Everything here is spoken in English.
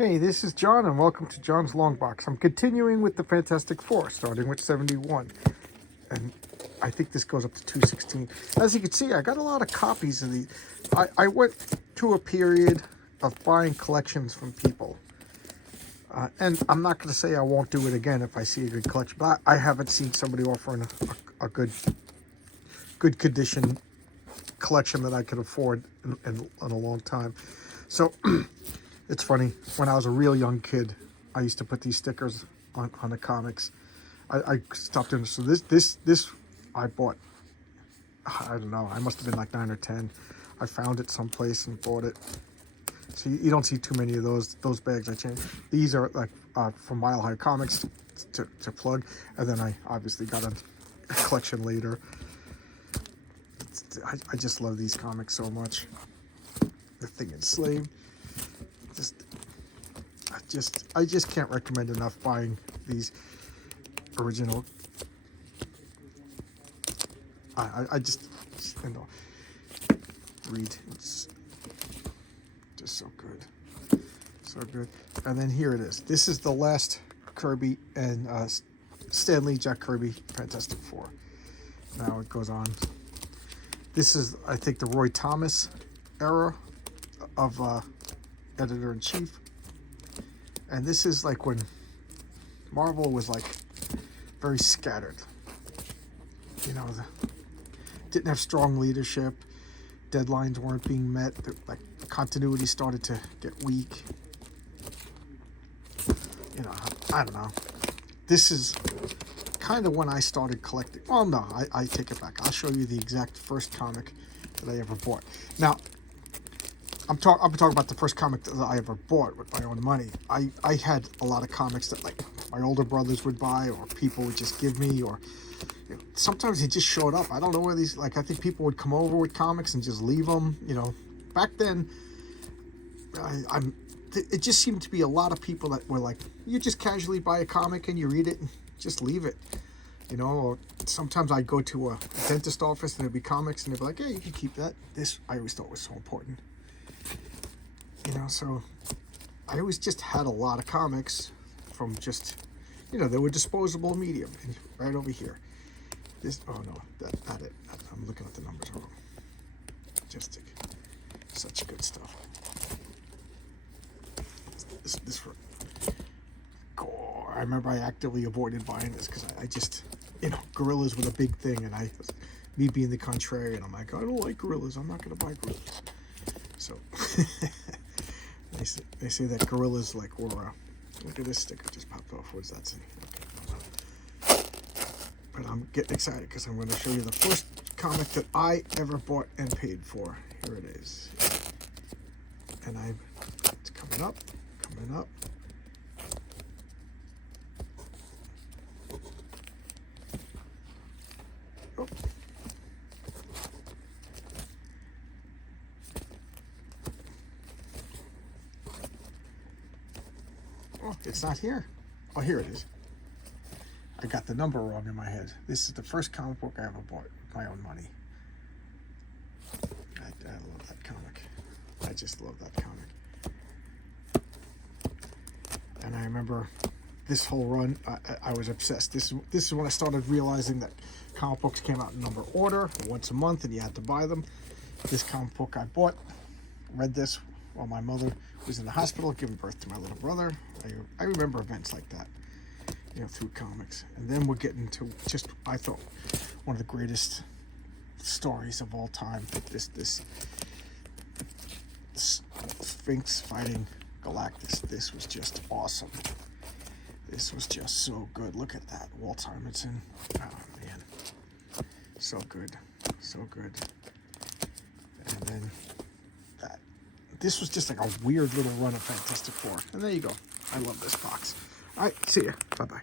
Hey, this is John, and welcome to John's Longbox. I'm continuing with the Fantastic Four, starting with 71, and I think this goes up to 216. As you can see, I got a lot of copies of these. I went through a period of buying collections from people, and I'm not going to say I won't do it again if I see a good collection, but I haven't seen somebody offering a good condition collection that I could afford in a long time. So it's funny, when I was a real young kid, I used to put these stickers on the comics. I stopped doing this. So this I bought, I don't know, I must have been like 9 or 10. I found it someplace and bought it. So you don't see too many of those bags. I changed. These are like from Mile High Comics to plug, and then I obviously got a collection later. I just love these comics so much. The Thing Enslaved. I just can't recommend enough buying these original. I just you know, read. It's just so good, so good. And then here it is. This is the last Kirby and Stan Lee, Jack Kirby Fantastic Four. Now it goes on. This is, I think, the Roy Thomas era of editor-in-chief. And this is like when Marvel was like very scattered. You know, didn't have strong leadership. Deadlines weren't being met. Like continuity started to get weak. You know, I don't know. This is kind of when I started collecting. Well, no, I take it back. I'll show you the exact first comic that I ever bought. Now, I'm talking about the first comic that I ever bought with my own money. I had a lot of comics that like my older brothers would buy, or people would just give me, or you know, sometimes they just showed up. I don't know where these, like, I think people would come over with comics and just leave them. You know, back then, it just seemed to be a lot of people that were like, you just casually buy a comic and you read it and just leave it. You know, or sometimes I'd go to a dentist office and there'd be comics and they'd be like, hey, you can keep that. This I always thought was so important. You know, so I always just had a lot of comics from just, you know, they were disposable medium. And right over here. This, oh no, that it. I'm looking at the numbers wrong. Just such good stuff. This I remember I actively avoided buying this because I just, you know, gorillas were the big thing, and me being the contrarian, I'm like, I don't like gorillas. I'm not going to buy gorillas. So they say that gorillas like were. Look at this sticker just popped off. What does that say? Okay. But I'm getting excited because I'm going to show you the first comic that I ever bought and paid for. Here it is, and it's coming up. Oh. Oh, it's not here. Oh, here it is. I got the number wrong in my head. This is the first comic book I ever bought with my own money. I love that comic. I just love that comic. And I remember this whole run, I was obsessed. This is when I started realizing that comic books came out in number order once a month and you had to buy them. This comic book I bought, read this while my mother was in the hospital giving birth to my little brother. I remember events like that, you know, through comics. And then we're getting to just, I thought, one of the greatest stories of all time. This Sphinx fighting Galactus. This was just awesome. This was just so good. Look at that, Walt Simonson. Oh man, so good, so good. And then that. This was just like a weird little run of Fantastic Four. And there you go. I love this box. All right, see ya. Bye bye.